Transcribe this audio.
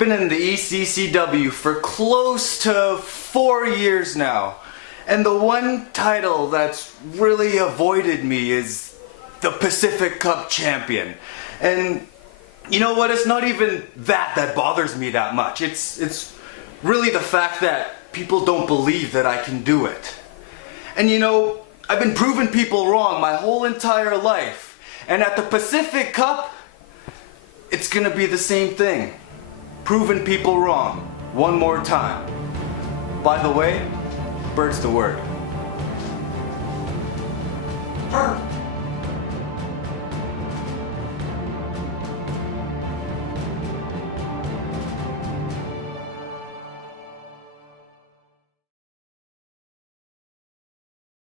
been in the ECCW for close to 4 years now. And the one title that's really avoided me is the Pacific Cup champion. And you know what? It's not even that bothers me that much. It's really the fact that people don't believe that I can do it. And you know, I've been proving people wrong my whole entire life. And at the Pacific Cup, it's gonna be the same thing. Proving people wrong one more time. By the way, bird's the word.